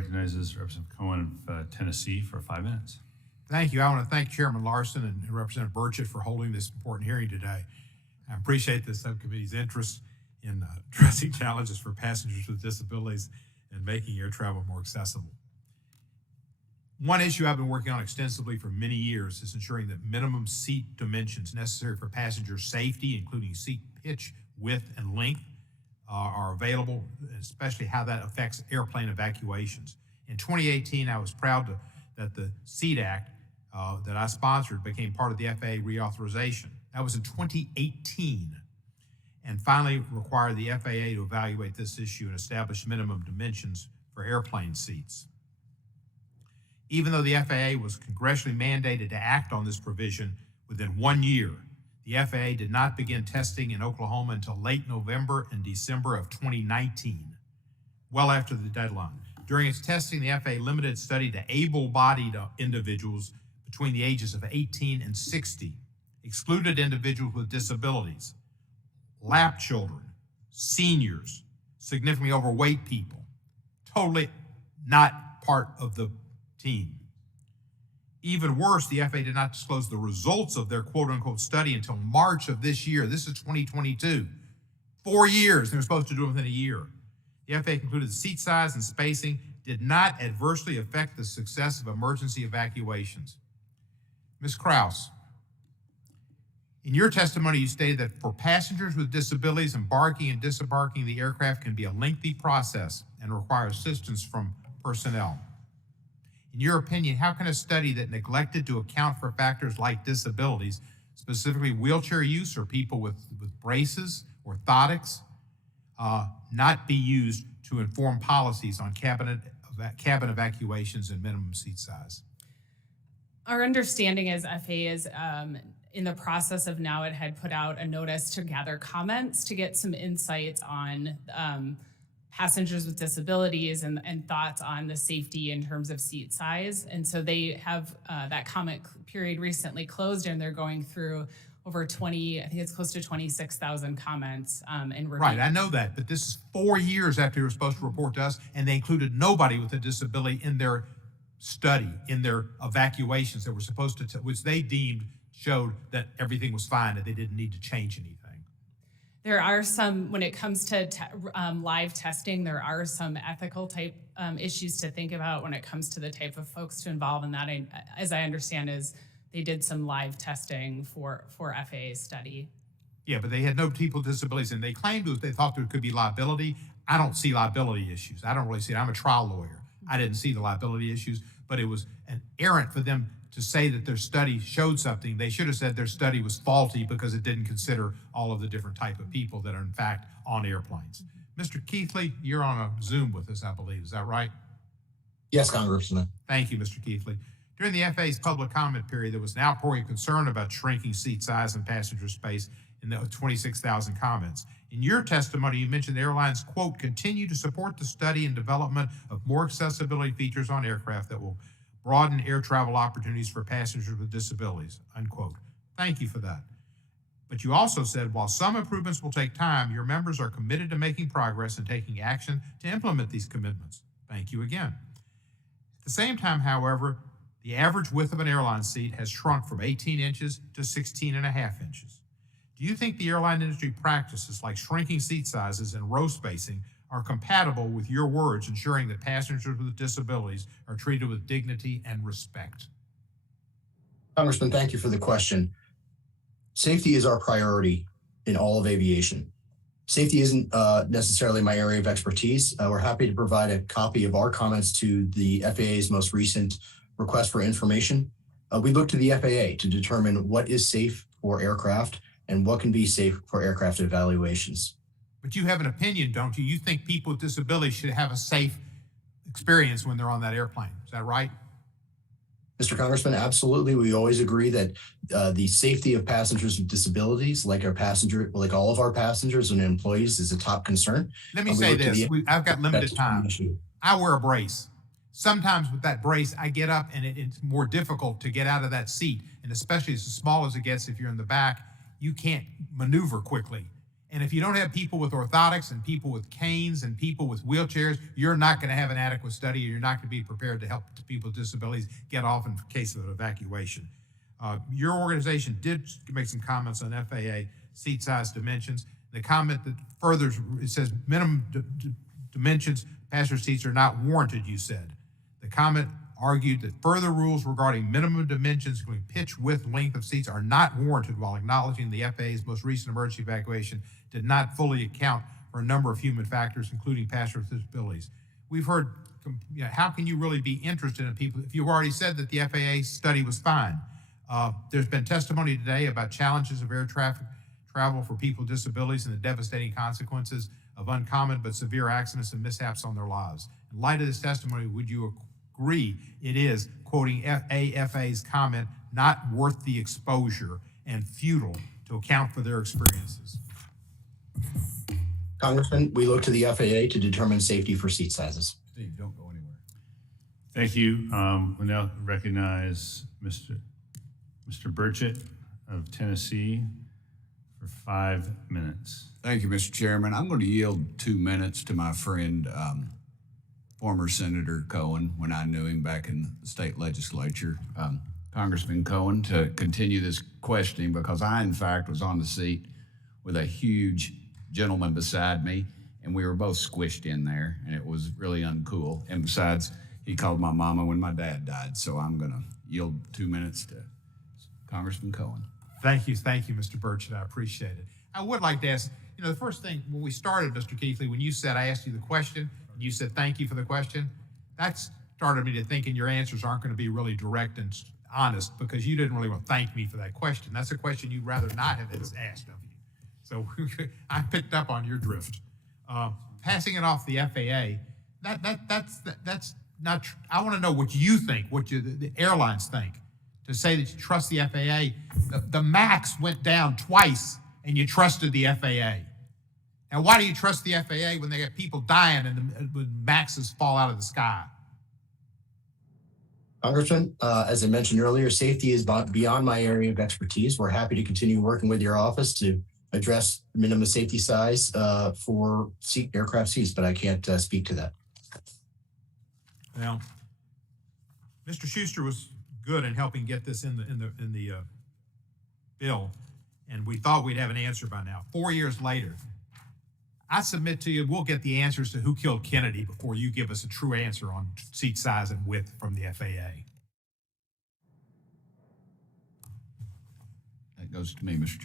recognizes Representative Cohen of Tennessee for 5 minutes. Thank you. I want to thank Chairman Larson and Representative Burchett for holding this important hearing today. I appreciate the subcommittee's interest in addressing challenges for passengers with disabilities and making air travel more accessible. One issue I've been working on extensively for many years is ensuring that minimum seat dimensions necessary for passenger safety, including seat pitch, width, and length, are available, especially how that affects airplane evacuations. In 2018, I was proud that the SEAT Act that I sponsored became part of the FAA reauthorization. That was in 2018, and finally required the FAA to evaluate this issue and establish minimum dimensions for airplane seats. Even though the FAA was congressionally mandated to act on this provision within 1 year, the FAA did not begin testing in Oklahoma until late November and December of 2019, well after the deadline. During its testing, the FAA limited study to able-bodied individuals between the ages of 18 and 60, excluded individuals with disabilities, lap children, seniors, significantly overweight people, totally not part of the team. Even worse, the FAA did not disclose the results of their quote-unquote study until March of this year. This is 2022. 4 years. They were supposed to do it within a year. The FAA concluded the seat size and spacing did not adversely affect the success of emergency evacuations. Ms. Krause, in your testimony, you stated that for passengers with disabilities, embarking and disembarking the aircraft can be a lengthy process and require assistance from personnel. In your opinion, how can a study that neglected to account for factors like disabilities, specifically wheelchair use or people with braces, orthotics, not be used to inform policies on cabin evacuations and minimum seat size? Our understanding is FAA is in the process of now it had put out a notice to gather comments to get some insights on passengers with disabilities and thoughts on the safety in terms of seat size. And so they have that comment period recently closed, and they're going through over 20, I think it's close to 26,000 comments and review. Right, I know that, but this is 4 years after they were supposed to report to us, and they included nobody with a disability in their study, in their evacuations that were supposed to, which they deemed showed that everything was fine and they didn't need to change anything. There are some, when it comes to live testing, there are some ethical type issues to think about when it comes to the type of folks to involve in that. As I understand, is they did some live testing for FAA study. Yeah, but they had no people with disabilities, and they claimed that they thought there could be liability. I don't see liability issues. I don't really see it. I'm a trial lawyer. I didn't see the liability issues, but it was an errant for them to say that their study showed something. They should have said their study was faulty because it didn't consider all of the different type of people that are in fact on airplanes. Mr. Keithley, you're on a Zoom with us, I believe. Is that right? Yes, Congressman. Thank you, Mr. Keithley. During the FAA's public comment period, there was an outpouring of concern about shrinking seat size and passenger space in the 26,000 comments. In your testimony, you mentioned the airlines, quote, continue to support the study and development of more accessibility features on aircraft that will broaden air travel opportunities for passengers with disabilities, unquote. Thank you for that. But you also said, while some improvements will take time, your members are committed to making progress and taking action to implement these commitments. Thank you again. At the same time, however, the average width of an airline seat has shrunk from 18 inches to 16.5 inches. Do you think the airline industry practices like shrinking seat sizes and row spacing are compatible with your words, ensuring that passengers with disabilities are treated with dignity and respect? Congressman, thank you for the question. Safety is our priority in all of aviation. Safety isn't necessarily my area of expertise. We're happy to provide a copy of our comments to the FAA's most recent request for information. We look to the FAA to determine what is safe for aircraft and what can be safe for aircraft evaluations. But you have an opinion, don't you? You think people with disabilities should have a safe experience when they're on that airplane. Is that right? Mr. Congressman, absolutely. We always agree that the safety of passengers with disabilities, like all of our passengers and employees, is a top concern. Let me say this. I've got limited time. I wear a brace. Sometimes with that brace, I get up and it's more difficult to get out of that seat. And especially as small as it gets, if you're in the back, you can't maneuver quickly. And if you don't have people with orthotics and people with canes and people with wheelchairs, you're not going to have an adequate study, and you're not going to be prepared to help people with disabilities get off in case of an evacuation. Your organization did make some comments on FAA seat size dimensions. The comment that furthers, it says minimum dimensions, passenger seats are not warranted, you said. The comment argued that further rules regarding minimum dimensions, including pitch, width, length of seats, are not warranted, while acknowledging the FAA's most recent emergency evacuation did not fully account for a number of human factors, including passengers with disabilities. We've heard, how can you really be interested in people if you've already said that the FAA study was fine? There's been testimony today about challenges of air traffic travel for people with disabilities and the devastating consequences of uncommon but severe accidents and mishaps on their lives. In light of this testimony, would you agree it is, quoting AFA's comment, not worth the exposure and futile to account for their experiences? Congressman, we look to the FAA to determine safety for seat sizes. Steve, don't go anywhere. Thank you. We now recognize Mr. Burchett of Tennessee for 5 minutes. Thank you, Mr. Chairman. I'm going to yield 2 minutes to my friend, former Senator Cohen, when I knew him back in the state legislature, Congressman Cohen, to continue this questioning, because I, in fact, was on the seat with a huge gentleman beside me, and we were both squished in there, and it was really uncool. And besides, he called my mama when my dad died, so I'm going to yield 2 minutes to Congressman Cohen. Thank you, Mr. Burchett. I appreciate it. I would like to ask, the first thing, when we started, Mr. Keithley, when you said, I asked you the question, and you said, thank you for the question, that started me to thinking your answers aren't going to be really direct and honest, because you didn't really want to thank me for that question. That's a question you'd rather not have asked of you. So I picked up on your drift. Passing it off the FAA, that's not, I want to know what you think, what the airlines think. To say that you trust the FAA, the MAX went down twice and you trusted the FAA. Now, why do you trust the FAA when they got people dying and when MAXes fall out of the sky? Congressman, as I mentioned earlier, safety is beyond my area of expertise. We're happy to continue working with your office to address minimum safety size for aircraft seats, but I can't speak to that. Now, Mr. Schuster was good in helping get this in the bill, and we thought we'd have an answer by now. 4 years later, I submit to you, we'll get the answers to who killed Kennedy before you give us a true answer on seat size and width from the FAA. That goes to me, Mr. Chairman.